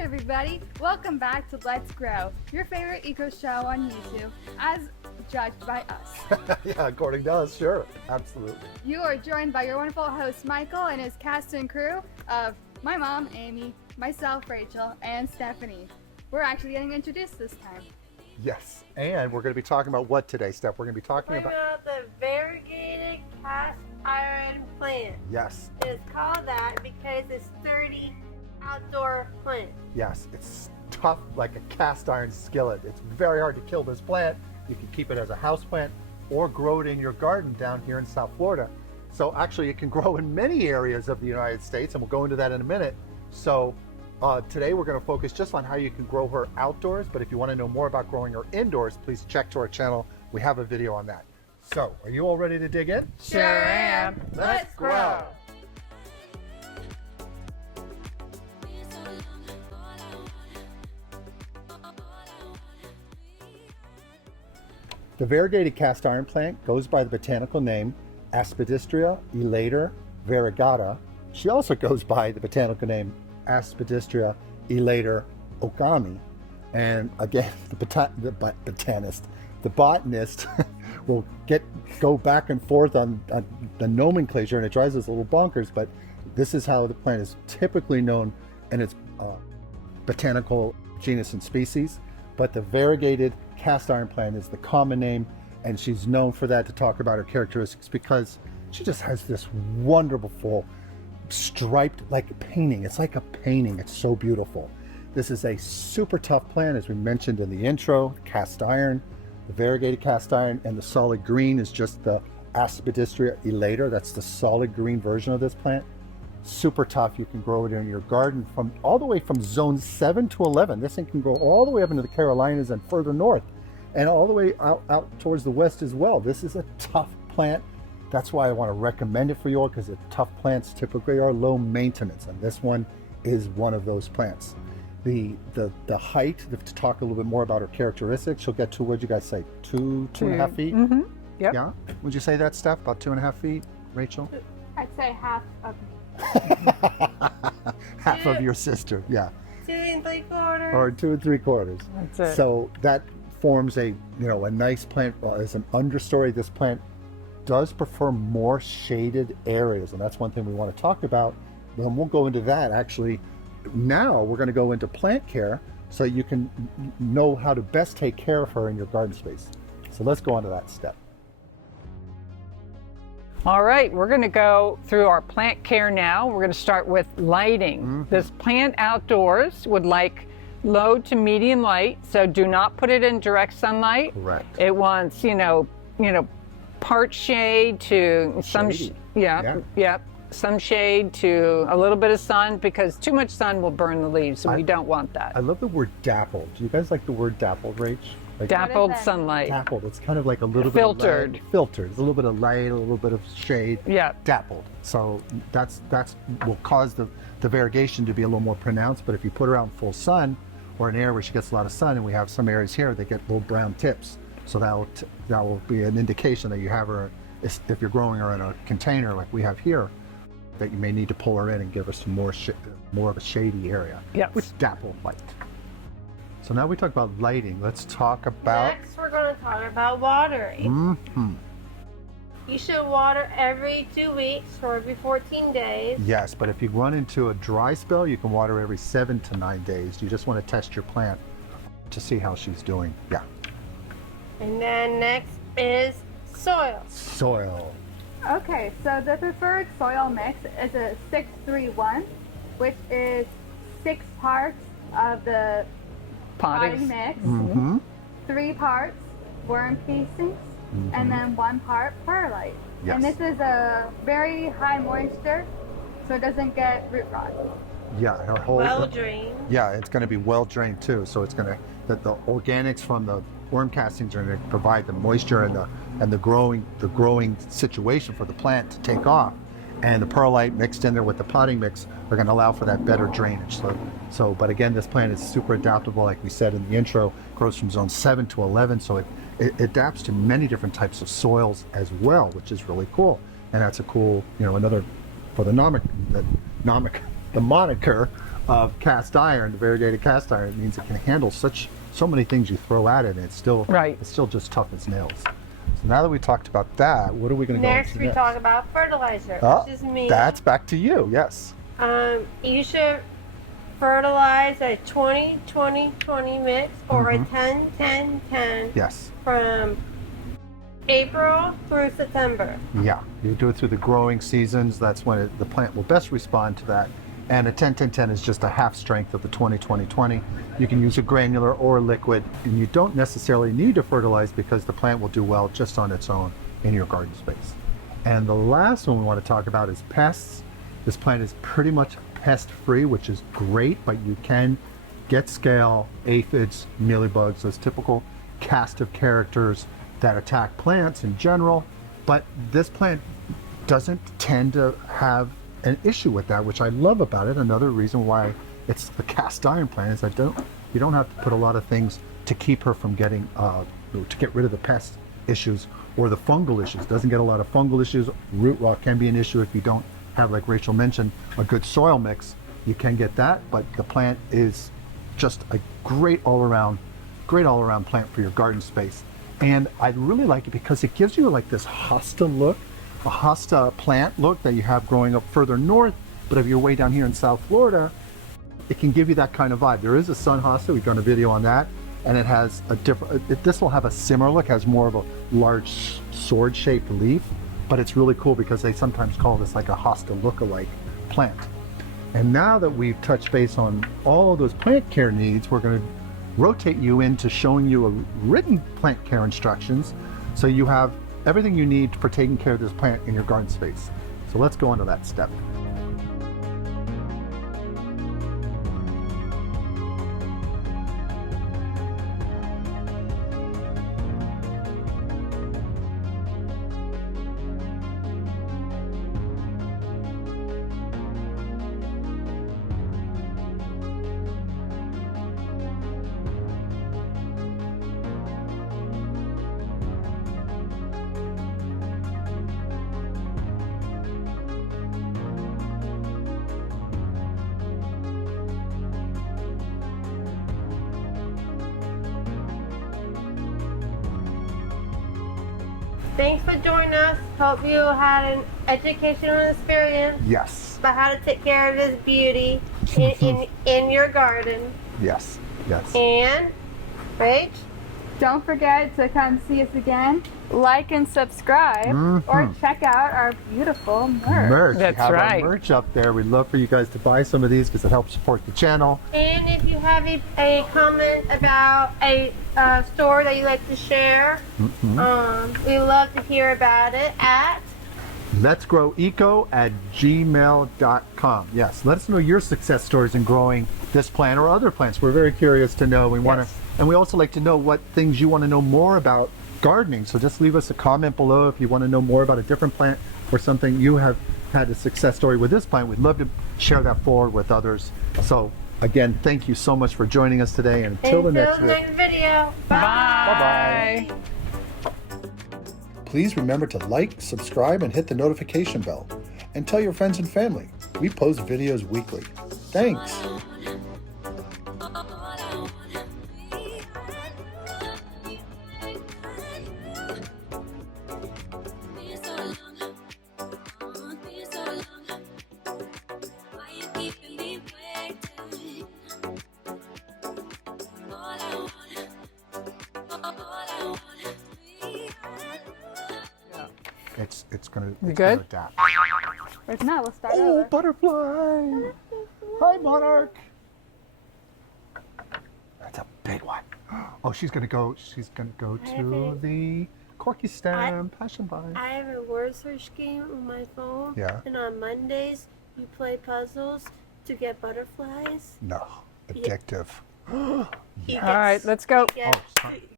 everybody, welcome back to Let's Grow, your favorite eco show on YouTube, as judged by us. Yeah, according to us, sure, absolutely. You are joined by your wonderful host Michael and his cast and crew of my mom, Amy, myself, Rachel, and Stephanie. We're actually getting introduced this time. Yes, and we're going to be talking about what today, Steph? We're going to be talking about the Variegated Cast Iron Plant. Yes. It's called that because it's sturdy outdoor plant. Yes, it's tough like a cast iron skillet. It's very hard to kill this plant. You can keep it as a house plant or grow it in your garden down here in South Florida. So actually it can grow in many areas of the United States, and we'll go into that in a minute. So today we're going to focus just on how you can grow her outdoors, but if you want to know more about growing her indoors, please check to our channel. We have a video on that. So, are you all ready to dig in? Sure am. Let's grow. The variegated cast iron plant goes by the botanical name Aspidistra elatior Variegata. She also goes by the botanical name Aspidistra elatior okami. And again, the botanist will go back and forth on the nomenclature, and it drives us a little bonkers, but this is how the plant is typically known in its botanical genus and species. But the variegated cast iron plant is the common name, and she's known for that, to talk about her characteristics, because she just has this wonderful striped, like a painting. It's like a painting. It's so beautiful. This is a super tough plant, as we mentioned in the intro. Cast iron, the variegated cast iron, and the solid green is just the Aspidistra elatior. That's the solid green version of this plant. Super tough. You can grow it in your garden from all the way from zone 7 to 11. This thing can grow all the way up into the Carolinas and further north, and all the way out towards the west as well. This is a tough plant. That's why I want to recommend it for you all, because the tough plants typically are low maintenance, and this one is one of those plants. The height, to talk a little bit more about her characteristics, she'll get to, what'd you guys say, two and a half feet? Mm-hmm. Yep. Yeah? Would you say that, Steph? About 2.5 feet, Rachel? I'd say half of Half of your sister, yeah. 2 3/4. Or 2 3/4. That's it. So that forms a nice plant. Well, as an understory, this plant does prefer more shaded areas, and that's one thing we want to talk about. Then we'll go into that. Actually, now we're going to go into plant care, so you can know how to best take care of her in your garden space. So let's go on to that step. All right, we're going to go through our plant care now. We're going to start with lighting. Mm-hmm. This plant outdoors would like low to medium light, so do not put it in direct sunlight. Correct. It wants, part shade to some, Shady. some shade to a little bit of sun, because too much sun will burn the leaves, and we don't want that. I love the word dappled. Do you guys like the word dappled, Rach? Like Dappled that? sunlight. dappled. It's kind of like a little Filtered. bit of light. Filtered. A little bit of light, a little bit of shade. Yeah. Dappled. So that's will cause the variegation to be a little more pronounced. But if you put her out in full sun, or an area where she gets a lot of sun, and we have some areas here that get little brown tips, so that will be an indication that you have her. If you're growing her in a container like we have here, that you may need to pull her in and give her some more of a shady area. Yes. With dappled light. So now we talk about lighting. Let's talk about. Next, we're going to talk about watering. Mm-hmm. You should water every 2 weeks or every 14 days. Yes, but if you run into a dry spell, you can water every 7 to 9 days. You just want to test your plant to see how she's doing. Yeah. And then next is soil. Soil. Okay, so the preferred soil mix is a 6-3-1, which is 6 parts of the potting mix, Mm-hmm. 3 parts worm casings, and then 1 part perlite. Yes. And this is a very high moisture, so it doesn't get root rot. Yeah, her whole. Well drained. Yeah, it's going to be well drained too. So it's going to the organics from the worm castings are going to provide the moisture and the growing situation for the plant to take off. And the perlite mixed in there with the potting mix are going to allow for that better drainage. But again, this plant is super adaptable, like we said in the intro. Grows from zone 7 to 11, so it adapts to many different types of soils as well, which is really cool. And that's a cool, another for the moniker of cast iron, the variegated cast iron. It means it can handle so many things you throw at it, and it's still just tough as nails. So now that we talked about that, what are we going to go into Next, we talk about fertilizer, which is me. That's back to you. Yes. You should fertilize a 20-20-20 mix or a 10-10-10. Yes. From April through September. Yeah, you do it through the growing seasons. That's when the plant will best respond to that. And a 10-10-10 is just a half strength of the 20-20-20. You can use a granular or a liquid, and you don't necessarily need to fertilize because the plant will do well just on its own in your garden space. And the last one we want to talk about is pests. This plant is pretty much pest-free, which is great, but you can get scale, aphids, mealybugs, those typical cast of characters that attack plants in general. But this plant doesn't tend to have an issue with that, which I love about it. Another reason why it's a cast iron plant is you don't have to put a lot of things to keep her from getting to get rid of the pest issues or the fungal issues. Doesn't get a lot of fungal issues. Root rot can be an issue if you don't have, like Rachel mentioned, a good soil mix. You can get that, but the plant is just a great all-around plant for your garden space. And I really like it because it gives you like this hosta look, a hosta plant look that you have growing up further north. But if you're way down here in South Florida, it can give you that kind of vibe. There is a sun hosta. We've done a video on that, and it has a different. This will have a similar look. Has more of a large sword-shaped leaf, but it's really cool because they sometimes call this like a hosta look-alike plant. And now that we've touched base on all of those plant care needs, we're going to rotate you into showing you a written plant care instructions so you have everything you need for taking care of this plant in your garden space. So let's go into that step. Thanks for joining us. Hope you had an educational experience. Yes. About how to take care of this beauty in your garden. Yes. Yes. And, Rach? Don't forget to come see us again, like and subscribe, or check out our beautiful merch. That's we have right. Our merch up there. We'd love for you guys to buy some of these because it helps support the channel. And if you have a comment about a store that you like to share, we love to hear about it at letsgroweco@gmail.com. Yes, let us know your success stories in growing this plant or other plants. We're very curious to know. We want to, and we also like to know what things you want to know more about gardening. So just leave us a comment below if you want to know more about a different plant or something you have had a success story with this plant. We'd love to share that forward with others. So again, thank you so much for joining us today, and until the next video. Bye. Bye-bye. Please remember to like, subscribe, and hit the notification bell. And tell your friends and family. We post videos weekly. Thanks. It's gonna adapt. If not, we'll start Oh, over. butterfly! Hi, monarch. That's a big one. Oh, she's gonna go to the corky stem passion vine. I have a word search game on my phone. Yeah. And on Mondays, you play puzzles to get butterflies. No, addictive. You All right, let's go. get- Oh, sorry.